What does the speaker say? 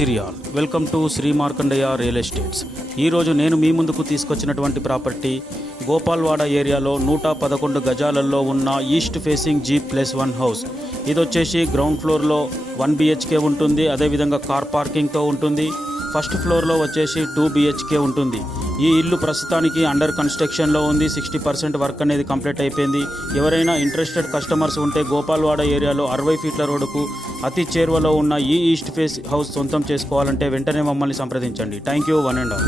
Chiryal. Welcome to Shri Markandeya real estates. ఈరోజు నేను మీ ముందుకు తీసుకొచ్చినటువంటి ప్రాపర్టీ గోపాల్వాడ ఏరియాలో 111 గజాలలో ఉన్న ఈస్ట్ ఫేసింగ్ G+1 హౌస్. ఇది వచ్చేసి గ్రౌండ్ ఫ్లోర్లో 1 BHK ఉంటుంది, అదేవిధంగా కార్ పార్కింగ్తో ఉంటుంది. ఫస్ట్ ఫ్లోర్లో వచ్చేసి 2 BHK ఉంటుంది. ఈ ఇల్లు ప్రస్తుతానికి అండర్ కన్స్ట్రక్షన్లో ఉంది. 60% వర్క్ అనేది కంప్లీట్ అయిపోయింది. ఎవరైనా ఇంట్రెస్టెడ్ కస్టమర్స్ ఉంటే గోపాల్వాడ ఏరియాలో 60 ఫీట్ల రోడ్డుకు అతి చేరువలో ఉన్న ఈ ఈస్ట్ ఫేస్ హౌస్ సొంతం చేసుకోవాలంటే వెంటనే మమ్మల్ని సంప్రదించండి. Thank you, one and all.